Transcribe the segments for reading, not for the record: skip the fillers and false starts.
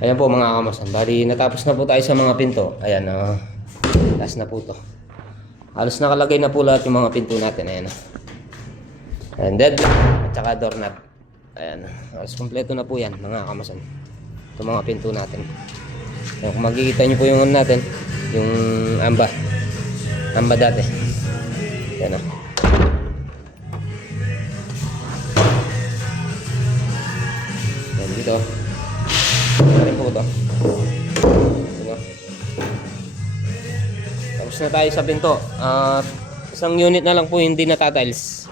Ayan po mga kamasan. Bali, natapos na po tayo sa mga pinto. Ayan, last na po to. Halos nakalagay na po lahat yung mga pinto natin. Ayan. And deadlock at saka doorknob. Ayan. Halos kompleto na po yan mga kamasan. Itong mga pinto natin. Ayan, kung makikita nyo po yung ano natin, yung amba. Amba dati. Ayan o. Ayan dito. Ano rin po ito. Ayan. Tapos na tayo sa pinto. Isang unit na lang po hindi natatiles.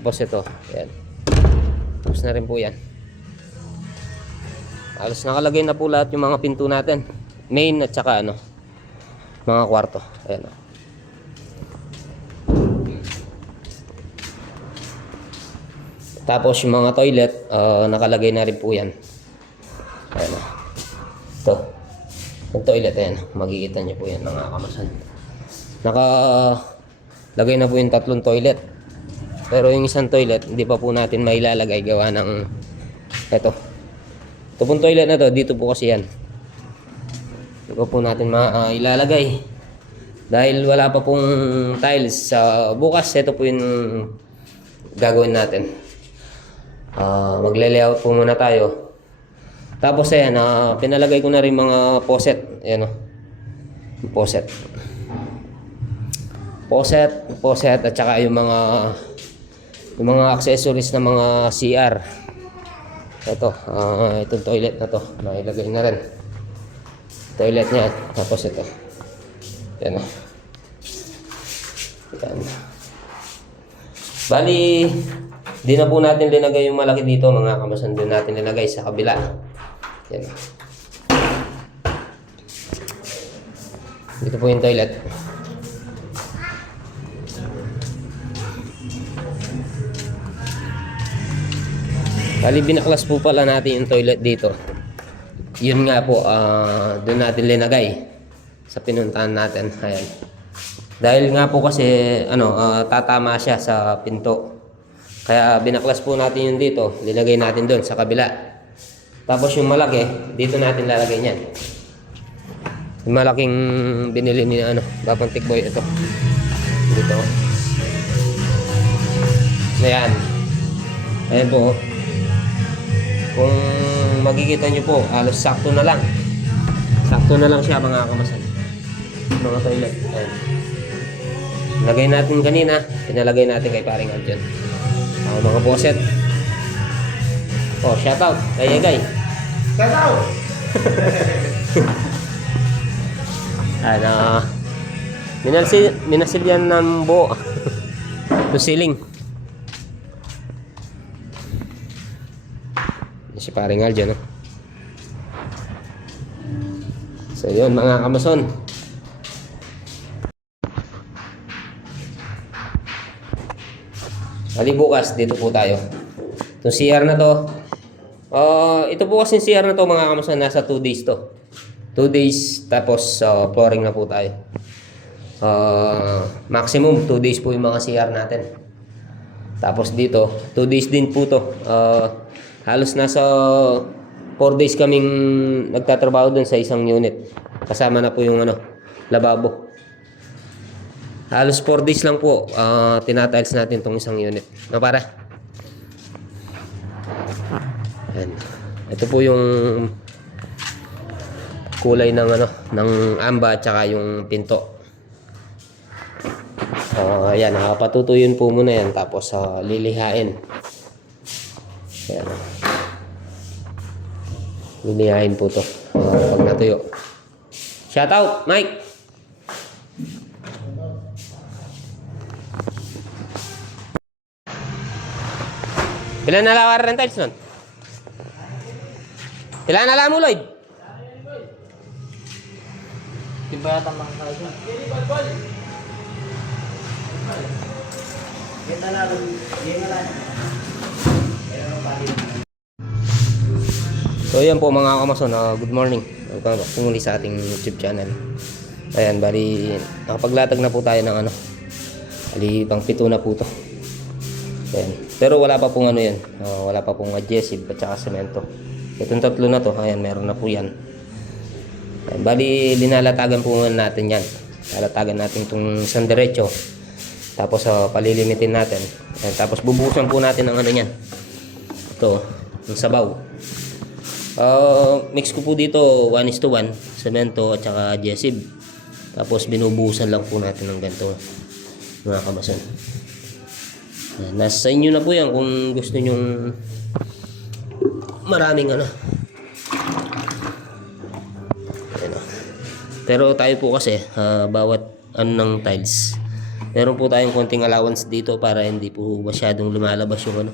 Tapos ito. Ayan. Tapos na rin po yan. Halos nakalagay na po lahat yung mga pinto natin. Main at saka ano, mga kwarto. Ayan o. Tapos yung mga toilet, nakalagay na rin po yan. Ayan o. Ito. Yung toilet, ayan. Makikita nyo po yan mga kamasan. Nakalagay na po yung 3 toilet. Pero yung isang toilet, hindi pa po natin mailalagay gawa ng ito. Ito pong toilet na to, dito po kasi yan. Hindi pa po natin mailalagay. Dahil wala pa pong tiles. Bukas, ito po yung gagawin natin. Magle-layout po muna tayo. Tapos ayan, pinalagay ko na rin mga faucet. Ayan o. Faucet at saka yung mga accessories na mga CR. Ito, itong toilet na to, nailagay na rin. Toilet niya. Tapos ito. Ayan o. Ayan. Bali, di na po natin linagay yung malaki dito mga kamasan. Doon natin linagay sa kabila. Yan. Dito po yung toilet. Bali, binaklas po pala natin yung toilet dito. Yun nga po, doon natin linagay sa pinuntahan natin. Ayan. Dahil nga po kasi tatama siya sa pinto. Kaya binaklas po natin yun dito, linagay natin doon sa kabila. Tapos yung malaki, dito natin lalagay niyan. Yung malaking binili ni Gapang Tikboy, ito. Dito. Ayan. Ayan po. Kung makikita nyo po, halos sakto na lang. Sakto na lang siya mga kamasan. Mga toilet. Ayan. Lagay natin kanina, pinalagay natin kay paring Aljon. Mga faucet. Shout out kay Egay. Shout out. Minasilyan ng buo. To ceiling. Si paring Aljon. So yun mga kamason. Hali bukas, dito po tayo. Itong CR na to. Ito po kasi CR na to mga kamasan, nasa 2 days to. 2 days, tapos flooring na po tayo. Maximum 2 days po yung mga CR natin. Tapos dito, 2 days din po to. Halos nasa 4 days kaming nagtatrabaho dun sa isang unit. Kasama na po yung lababo. Halos 4 days lang po tinatiles natin tong isang unit. Para? Ayan. Ito po yung kulay ng ng amba at saka yung pinto. Ayan, patutuyun po muna yan tapos lilihain. Ayan. Lilihain po to pag natuyo. Shout out, Mike. Ilan na lawar ng tiles nun? Ilan na lang mo, Lloyd? Di ba yata mga kaso? Kita na rin. Hindi nga lang. So yan po mga kamason, good morning. Welcome back muli sa ating YouTube channel. Ayan, bali nakapaglatag na po tayo ng bali pang 7 na po to. Ayan. Pero wala pa pong yan. Wala pa pong adhesive at saka semento. Itong tatlo na to, ayan, meron na po yan. Ayan, bali, linalatagan po muna natin yan. Lalatagan natin itong isang diretso. Tapos palilimitin natin. Ayan, tapos bubuhusan po natin ng ano yan. Ito, yung sabaw. Mix ko po dito 1:1, semento at saka jesib. Tapos binubuhusan lang po natin ng ganito, mga kamason. Ayan, nasa inyo na po yan kung gusto nyong maraming ano. Ayan, pero tayo po kasi bawat ano ng tiles, meron po tayong konting allowance dito para hindi po masyadong lumalabas yung ano,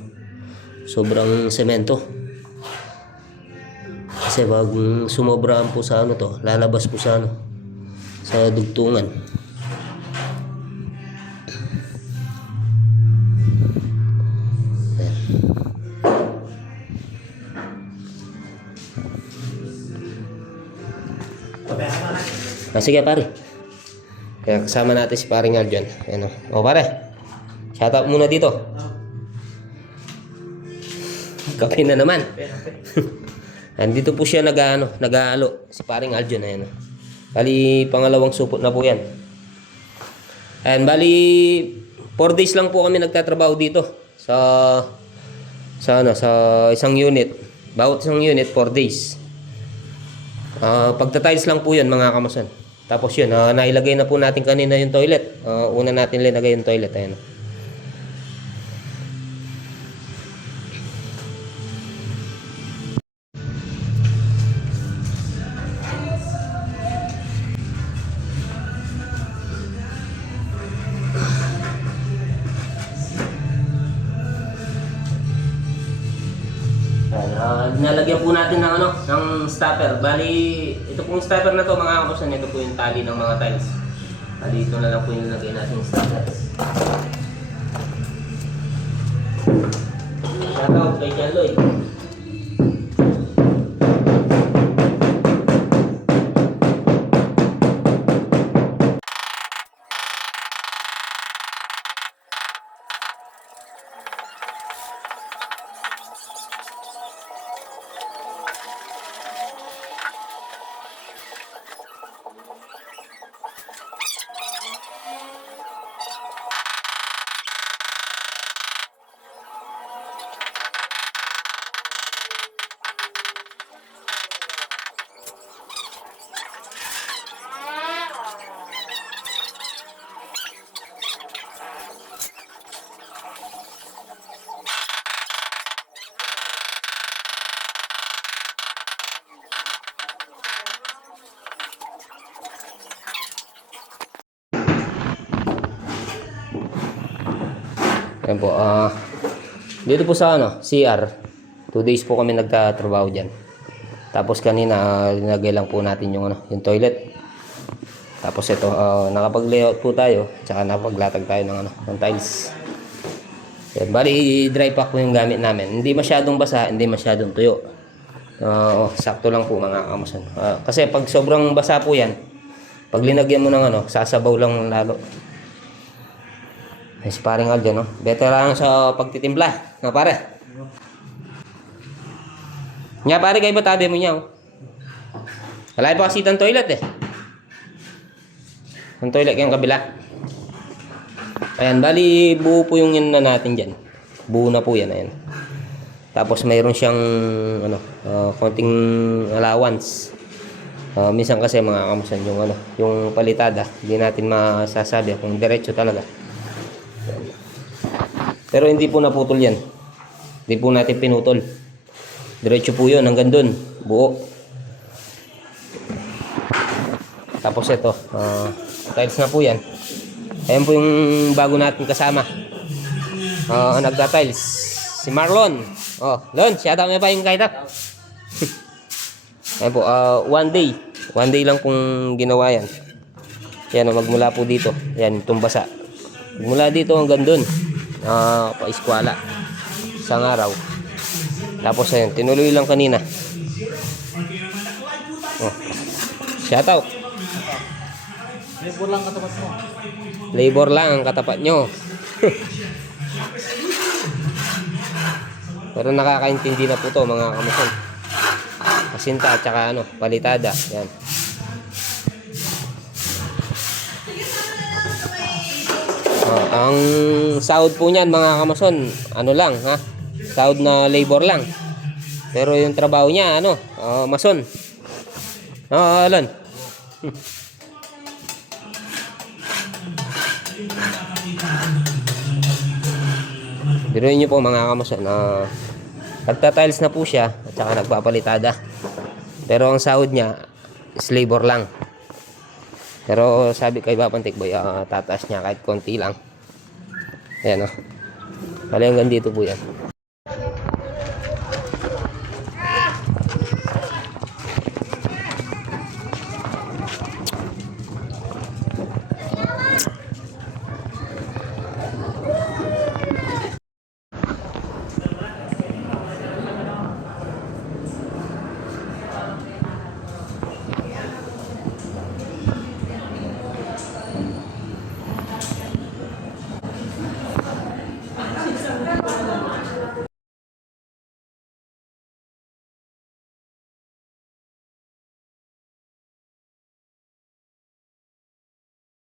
sobrang semento. Kasi wag sumobrahan po sa ano to, lalabas po sa ano, sa dugtungan. Sige pare. Kaya kasama natin si paring Arjon. Ayan o. O pare. Shout out muna dito. Kape na naman. Andito po siya nag-aalo. Si paring Arjon. Ayan o. Bali pangalawang supot na po yan. Ayan, bali 4 days lang po kami nagtatrabaho dito. Sa isang unit. Bawat isang unit 4 days. Pagta-tiles lang po yan mga kamason. Tapos yun, nailagay na po natin kanina yung toilet. Una natin linagay yung toilet. Ayan. Nalagyan po natin ng ng stopper. Bali, ito pong stopper na to mga kamason, ito po yung tali ng mga tiles. Bali, ito na lang po yung nilagay natin stopper. Shoutout kay Jan Lloyd. Ayan po, dito po sa CR, 2 days po kami nagtatrabaho dyan. Tapos kanina, linagay lang po natin yung toilet. Tapos ito, nakapag-layout po tayo, tsaka nakapaglatag tayo ng tiles. Ayan, bali, dry pack po yung gamit namin. Hindi masyadong basa, hindi masyadong tuyo. Sakto lang po mga kamason. Kasi pag sobrang basa po yan, pag linagyan mo ng sasabaw lang lalo. Si paring Arjon, veteran sa pagtitimpla. Pare. Nga pare, kayo ba tabi mo niya? Wala pa kasi itang toilet eh. Ang toilet yung kabila. Ayan, bali buo po yung na natin dyan. Buo na po yan, ayan. Tapos mayroon siyang konting allowance. Minsan kasi mga kamusan yung palitada, hindi natin masasabi kung diretso talaga. Pero hindi po naputol yan. Hindi po natin pinutol. Diretso po yun hanggang dun. Buo. Tapos ito. Tiles na po yan. Ayan po yung bago natin kasama. Nagda-tiles. Si Marlon. Lon, shoutout mo ba yung kahit Ayan po. 1 day. 1 day lang kung ginawa yan. Yan, magmula po dito. Yan, itong basa. Mula dito hanggang dun. Pa-eskwala. Isang araw. Tapos ayun, tinuloy lang kanina. Shoutout. Labor lang katapat mo. Labor lang ang katapat nyo. Pero nakakaintindi na po to mga kamason. Kasinta at saka ano, palitada. Yan. Ang sahod po niyan mga kamason, ano lang ha? Sahod na labor lang. Pero yung trabaho niya ano, mason. Alan. Biruin niyo po mga kamason, nagtatiles na po siya at saka nagpapalitada. Pero ang sahod niya is labor lang. Pero sabi kay Papang Tikboy, tataas niya kahit konti lang. Ayan o. Hanggang dito po yan.